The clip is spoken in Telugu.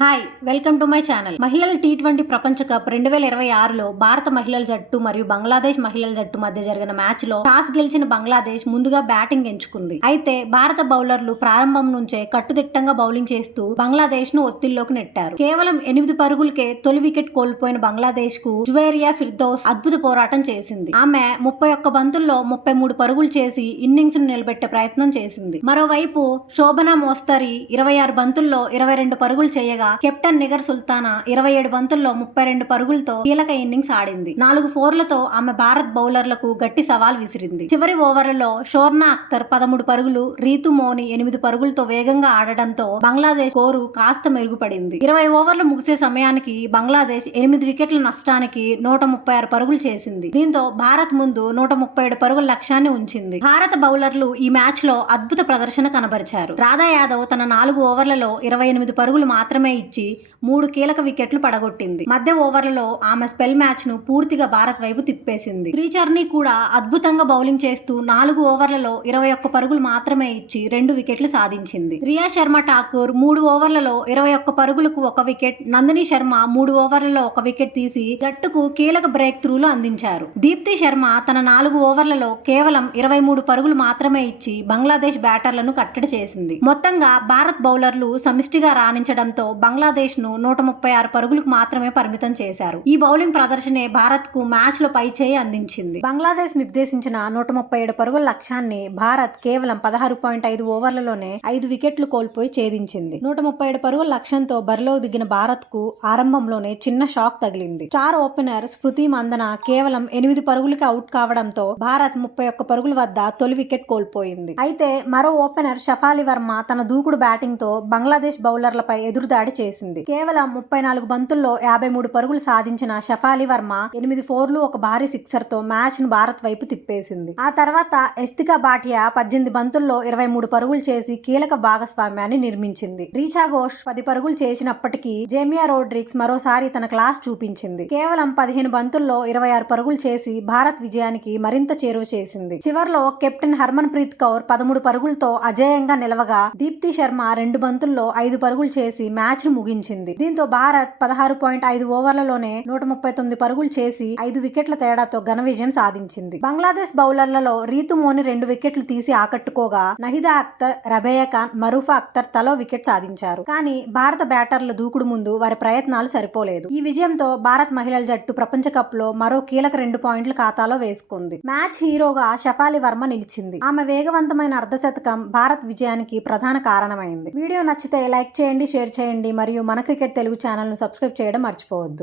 Hi welcome to my channel. మహిళల టీ20 ప్రపంచ కప్ 2026లో భారత మహిళల జట్టు మరియు బంగ్లాదేశ్ మహిళల జట్టు మధ్య జరిగిన మ్యాచ్ లో టాస్ గెలిచిన బంగ్లాదేశ్ ముందుగా బ్యాటింగ్ ఎంచుకుంది. అయితే భారత బౌలర్లు ప్రారంభం నుంచే కట్టుదిట్టంగా బౌలింగ్ చేస్తూ బంగ్లాదేశ్ ను ఒత్తిడిలోకి నెట్టారు. కేవలం 8 పరుగులకే తొలి వికెట్ కోల్పోయిన బంగ్లాదేశ్ కు జువేరియా ఫిర్దౌస్ అద్భుత పోరాటం చేసింది. ఆమె 31 బంతుల్లో 33 పరుగులు చేసి ఇన్నింగ్స్ ను నిలబెట్టే ప్రయత్నం చేసింది. మరోవైపు శోభనా మోస్తరి 26 బంతుల్లో 22 పరుగులు చేయగా కెప్టెన్ నిగర్ సుల్తానా 27 బంతుల్లో 32 పరుగులతో కీలక ఇన్నింగ్స్ ఆడింది. 4 ఫోర్లతో ఆమె భారత్ బౌలర్లకు గట్టి సవాల్ విసిరింది. చివరి ఓవర్లలో షోర్నా అఖ్తర్ 13 పరుగులు, రీతు మోని 8 పరుగులతో వేగంగా ఆడడంతో బంగ్లాదేశ్ స్కోరు కాస్త మెరుగుపడింది. 20 ఓవర్లు ముగిసే సమయానికి బంగ్లాదేశ్ 8 వికెట్ల నష్టానికి 136 పరుగులు చేసింది. దీంతో భారత్ ముందు 137 పరుగుల లక్ష్యాన్ని ఉంచింది. భారత బౌలర్లు ఈ మ్యాచ్ లో అద్భుత ప్రదర్శన కనబరిచారు. రాధా యాదవ్ తన 4 ఓవర్లలో 28 పరుగులు మాత్రమే ఇచ్చి 3 కీలక వికెట్లు పడగొట్టింది. మధ్య ఓవర్లలో ఆమె స్పెల్ మ్యాచ్ ను పూర్తిగా భారత్ వైపు తిప్పేసింది. శ్రీచర్ని కూడా అద్భుతంగా బౌలింగ్ చేస్తూ 4 ఓవర్లలో 21 పరుగులు మాత్రమే ఇచ్చి 2 వికెట్లు సాధించింది. రియా శర్మ ఠాకూర్ 3 ఓవర్లలో 21 పరుగులకు 1 వికెట్, నందిని శర్మ 3 ఓవర్లలో 1 వికెట్ తీసి జట్టుకు కీలక బ్రేక్ త్రూలు అందించారు. దీప్తి శర్మ తన 4 ఓవర్లలో కేవలం 23 పరుగులు మాత్రమే ఇచ్చి బంగ్లాదేశ్ బ్యాటర్లను కట్టడి చేసింది. మొత్తంగా భారత్ బౌలర్లు సమిష్టిగా రాణించడంతో బంగ్లాదేశ్ ను 136 పరుగులకు మాత్రమే పరిమితం చేశారు. ఈ బౌలింగ్ ప్రదర్శనే భారత్ కు మ్యాచ్ లో పైచేయి అందించింది. బంగ్లాదేశ్ నిర్దేశించిన 137 పరుగుల లక్ష్యాన్ని భారత్ కేవలం 16.5 ఓవర్లలోనే 5 వికెట్లు కోల్పోయి ఛేదించింది. 137 పరుగుల లక్ష్యంతో బరిలో దిగిన భారత్ కు ఆరంభంలోనే చిన్న షాక్ తగిలింది. స్టార్ ఓపెనర్ స్మృతి మందన కేవలం 8 పరుగులకి అవుట్ కావడంతో భారత్ 31 పరుగుల వద్ద తొలి వికెట్ కోల్పోయింది. అయితే మరో ఓపెనర్ షఫాలి వర్మ తన దూకుడు బ్యాటింగ్ తో బంగ్లాదేశ్ బౌలర్లపై ఎదురుదాడి చేసింది. కేవలం 34 బంతుల్లో 53 పరుగులు సాధించిన షఫాలి వర్మ 8 ఫోర్లు ఒక భారీ సిక్సర్ తో మ్యాచ్ ను భారత్ వైపు తిప్పేసింది. ఆ తర్వాత ఎస్తికా భాటియా 18 బంతుల్లో 23 పరుగులు చేసి కీలక భాగస్వామ్యాన్ని నిర్మించింది. రీచా ఘోష్ 10 పరుగులు చేసినప్పటికీ జేమియా రోడ్రిగ్స్ మరోసారి తన క్లాస్ చూపించింది. కేవలం 15 బంతుల్లో 26 పరుగులు చేసి భారత్ విజయానికి మరింత చేరువ చేసింది. చివర్లో కెప్టెన్ హర్మన్ ప్రీత్ కౌర్ 13 పరుగులతో అజేయంగా నిలవగా దీప్తి శర్మ 2 బంతుల్లో 5 పరుగులు చేసి మ్యాచ్ ను ముగించింది. దీంతో భారత్ 16.5 ఓవర్లలోనే 139 పరుగులు చేసి 5 వికెట్ల తేడాతో ఘన విజయం సాధించింది. బంగ్లాదేశ్ బౌలర్లలో రీతు మోని 2 వికెట్లు తీసి ఆకట్టుకోగా నహిదా అఖ్తర్, రబేయా ఖాన్, మరూఫా అఖ్తర్ తలో వికెట్ సాధించారు. కానీ భారత బ్యాటర్ల దూకుడు ముందు వారి ప్రయత్నాలు సరిపోలేదు. ఈ విజయంతో భారత్ మహిళల జట్టు ప్రపంచ కప్ లో మరో కీలక 2 పాయింట్లు ఖాతాలో వేసుకుంది. మ్యాచ్ హీరోగా షఫాలి వర్మ నిలిచింది. ఆమె వేగవంతమైన అర్ధశతకం భారత్ విజయానికి ప్రధాన కారణమైంది. వీడియో నచ్చితే లైక్ చేయండి, షేర్ చేయండి మరియు మన క్రికెట్ తెలుగు ఛానల్ ను సబ్స్క్రైబ్ చేయడం మర్చిపోవద్దు.